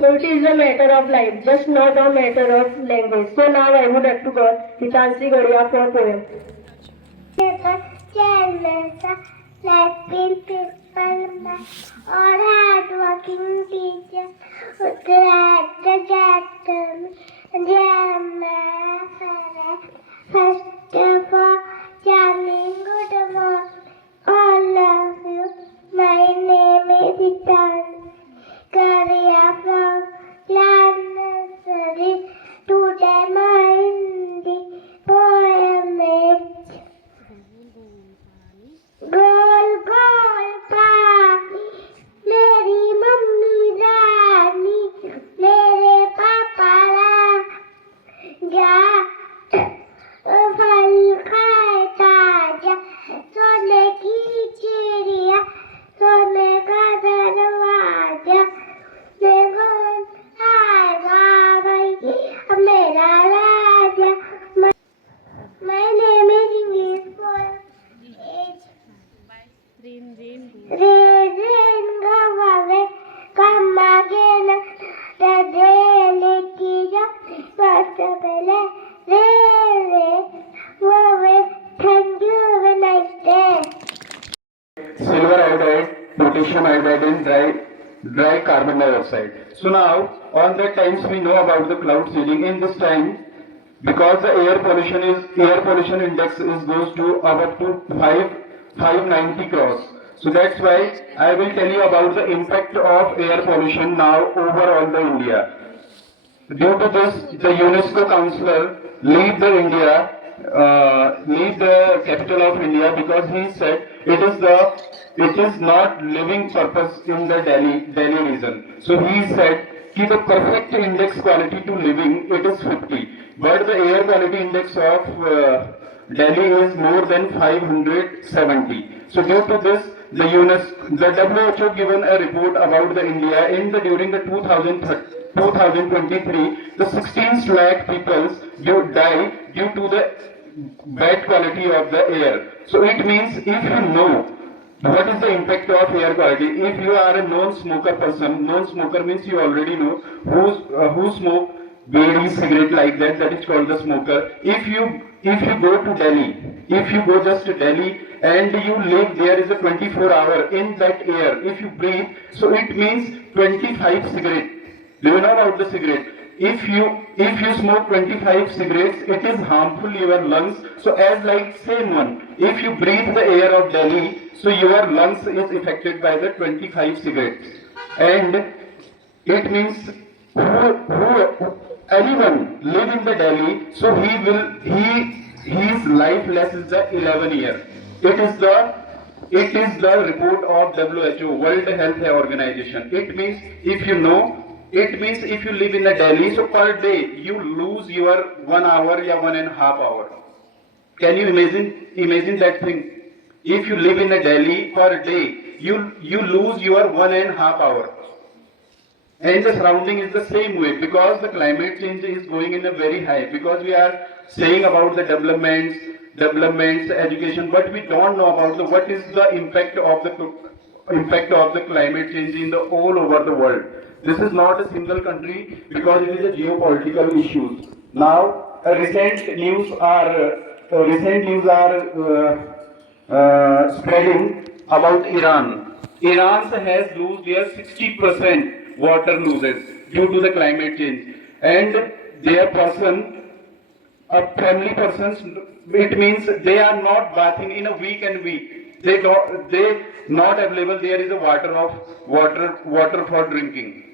So it is a matter of life, just not a matter of language. So now I would like to call Hitanshi Gadia for poem. Like principal or hard-working teacher who tried to get me. First of all, charming good morning, all of you. My name is Hitan Karia from Land Nursery. Today my Hindi poem is गोल गोल पानी मेरी mummy रानी मेरे पापा राजा फल खाए ताजा सोने की चिड़िया सोने का दरवाजा मेरे आएगा भाई मेरा राजा My name is English for age. Rain go away, come again. The day liquid, first of all, rain away. Thank you, have a nice day. Silver iodide, potassium iodide and dry carbon dioxide. So now, on that times we know about the cloud seeding. In this time, because the air pollution index is goes to up to 590 cross. So that's why I will tell you about the impact of air pollution now over all the India. Due to this, the UNESCO counselor leave the capital of India because he said it is not living purpose in the Delhi region. So he said कि the perfect index quality to living it is 50, but the air quality index of Delhi is more than 570. So due to this, the WHO given a report about the India in the during the 2023, the 16 lakh people die due to the bad quality of the air. So it means if you know what is the impact of air quality, if you are a non-smoker person, non-smoker means you already know who smoke bidi, cigarette like that, that is called the smoker. If you go to Delhi, if you go just to Delhi and you live there is a 24-hour in that air, if you breathe, so it means 25 cigarette. Do you know about the cigarette? If you smoke 25 cigarettes, it is harmful your lungs. So as like same one, if you breathe the air of Delhi, so your lungs is affected by the 25 cigarettes. And it means anyone live in the Delhi, so his life less is the 11 year. It is the report of WHO, World Health Organization. It means if you know. It means if you live in the Delhi, so per day you lose your 1 hour or 1.5 hours. Can you imagine that thing? If you live in a Delhi per day, you lose your 1.5 hours. And the surrounding is the same way because the climate change is going in a very high. Because we are saying about the developments, education, but we don't know about what is the impact of the climate change in the all over the world. This is not a single country because it is a geopolitical issues. Now, recent news are spreading about Iran. Iran has lost their 60% water losses due to the climate change, and their family persons, it means they are not bathing in a week and week. They not available. There is a water for drinking.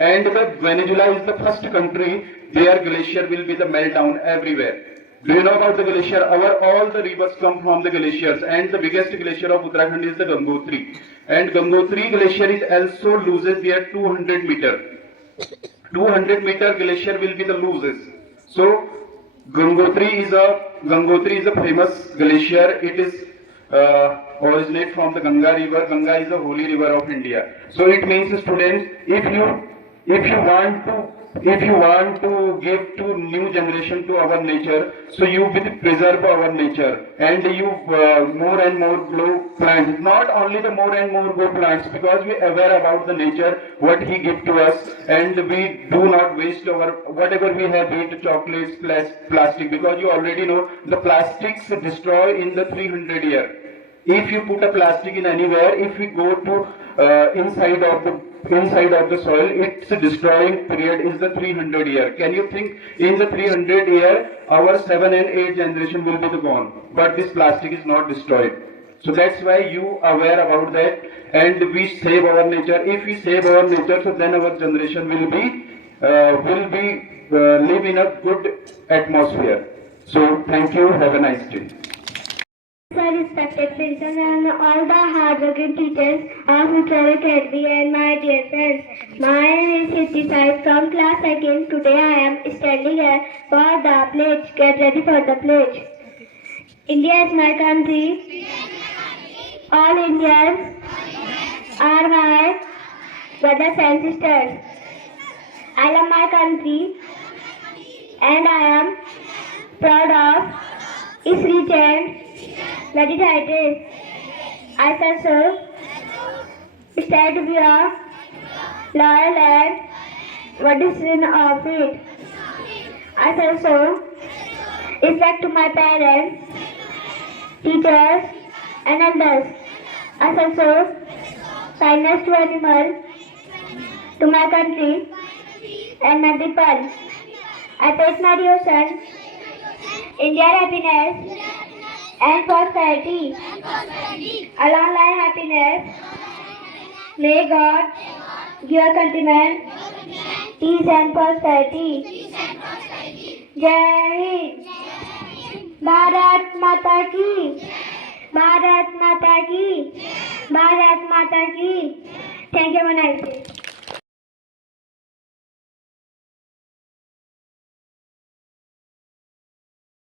And the Venezuela is the first country where glacier will be the meltdown everywhere. Do you know about the glacier? All the rivers come from the glaciers, and the biggest glacier of Uttarakhand is the Gangotri. And Gangotri glacier is also loses their 200 meter. 200 meter glacier will be the loses. So Gangotri is a famous glacier. It is originate from the Ganga river. Ganga is the holy river of India. So it means, students, if you want to if you want to give to new generation to our nature, so you will preserve our nature and you more and more grow plants. Not only the more and more grow plants, because we aware about the nature, what he give to us, and we do not waste our whatever we have, be it chocolates, plastic, because you already know the plastics destroy in the 300 year. If you put a plastic in anywhere, if we go to inside of the soil, its destroying period is the 300 year. Can you think in the 300 year our 7 and 8 generation will be gone, but this plastic is not destroyed. So that's why you aware about that, and we save our nature. If we save our nature, so then our generation will be live in a good atmosphere. So thank you. Have a nice day. My respected principal and all the hardworking teachers of Future Academy and my dear friends. My name is Siddhi Sai from class 2nd. Today I am standing here for the pledge. Get ready for the pledge. India is my country. All Indians are my brothers and sisters. I love my country and I am proud of its rich and very heritage. I shall so stand to be a loyal and what is in of it. I shall so respect to my parents, teachers and elders. I shall so kindness to animals, to my country and my people. I take my devotion, India happiness and prosperity. Along life happiness. May God give our countrymen peace and prosperity. Jai Hind. Bharat Mata Ki. Bharat Mata Ki. Bharat Mata Ki. Thank you, have a nice day.